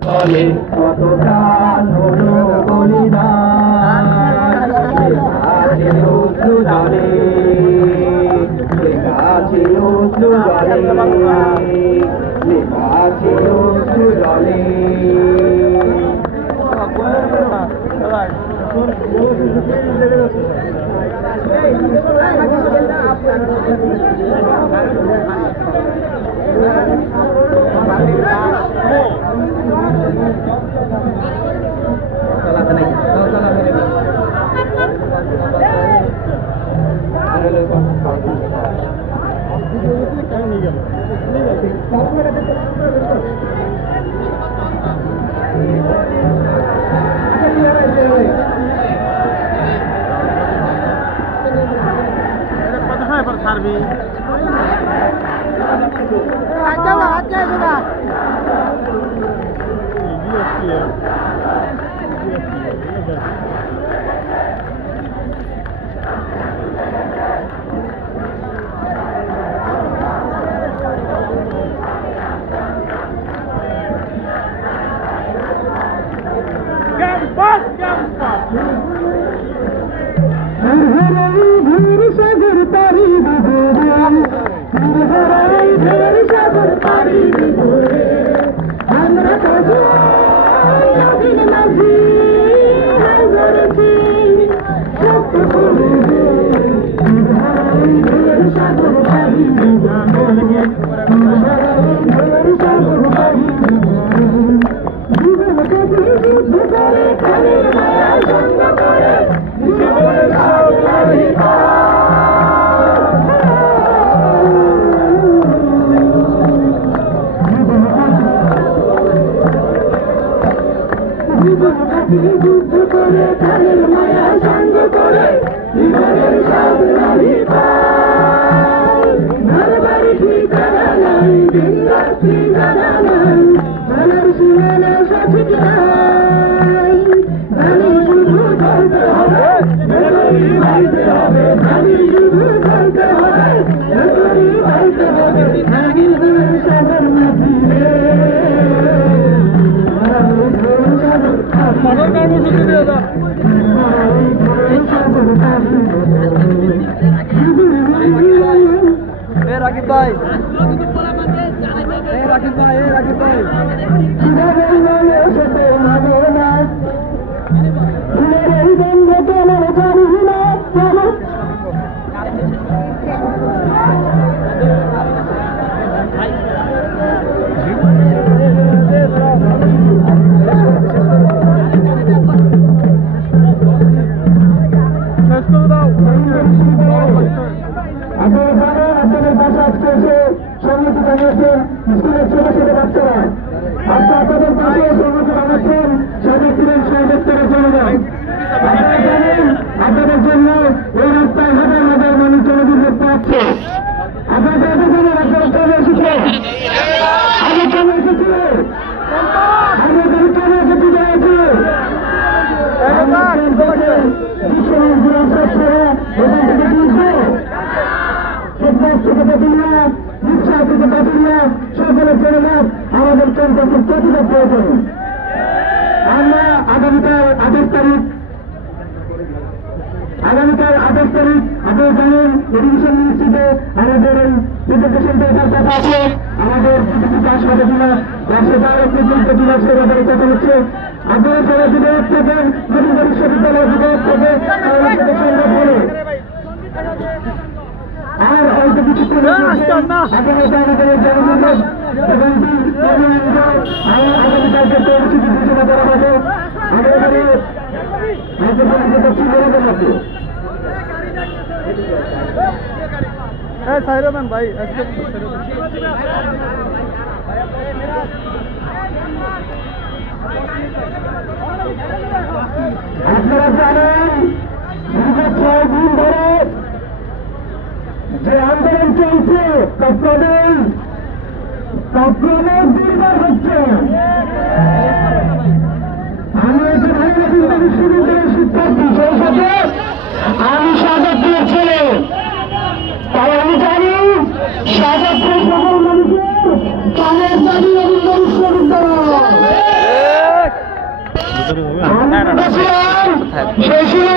তলে কত প্রাণ হলো বলিদান, আছে অশ্রু জলে, আছে অশ্রু জলে, আছে অশ্রু জলে। ছাড়বি যুদ্ধ করে প্রাণের মায়া সঙ্গ করে জীবনের সব নাহি পাই, ঘর বাড়ি ঠিকানা নাই, দিনরাত ঠিকানা নাই, মনের সীমানা সঠিক নাই। জানি শুধু চলতে হবে, ভেতরি বাইতে হবে, জানি শুধু চলতে হবে, ভেতরি বাইতে হবে, জানি সাগর মাঝিরে কর্মসূচি দিয়ে দাও। রাকিব ভাই, রাকিব ভাই, রাকিব ভাই, আপনাদের পাশে আজকে এসে সম্মতি জানিয়েছেন স্কুলের ছোট ছোট বাচ্চারা, আজকে আপনাদের পাশে সম্মতি জানাচ্ছেন স্বাধীন সহযোগিতা চলে যান। আপনারা জানেন আপনাদের জন্য এই রাস্তায় হাজার হাজার মানুষ জনদুর্ভোগ পাচ্ছে। আপনারা জানেন আপনারা চলে এসেছে, আগে চলে এসেছিল, আগে চলে এসেছে জানিয়েছে সকলের জন্য আমাদের ক্যাম্পাসের প্রতিবাদ প্রয়োজন। আমরা আগামীকাল 28 তারিখ আপনারা জানেন এডুকেশন মিনিস্ট্রিতে আমাদের এই প্রেজেন্টেশন দেওয়ার কথা আছে। আমাদের বিকাশ হবে কিনা সেটার একটি গুরুত্বপূর্ণ কথা হচ্ছে। আপনারা সবাই যদি এক থাকেন, নতুন বিশ্ববিদ্যালয় যদি এক থাকে সম্ভব হলে আর হয়তো কিছুক্ষণ আমাদের জনগণ এবং আগামীকালকে কর্মসূচি ঘোষণা করা হবে। আমাদের ভাই আপনারা জানেন দীর্ঘ 6 দিন ধরে যে আন্দোলন চলছে তা ক্রমশ দুর্বার হচ্ছে। আমি একটি বিশ্ববিদ্যালয়ের শিক্ষার্থী, সেই সাথে আমি শাহজাদপুরের ছেলে, তাই আমি জানি শাহজাদপুরের সকল মানুষের প্রাণের দাবি রবীন্দ্র বিশ্ববিদ্যালয়। সেই ছিল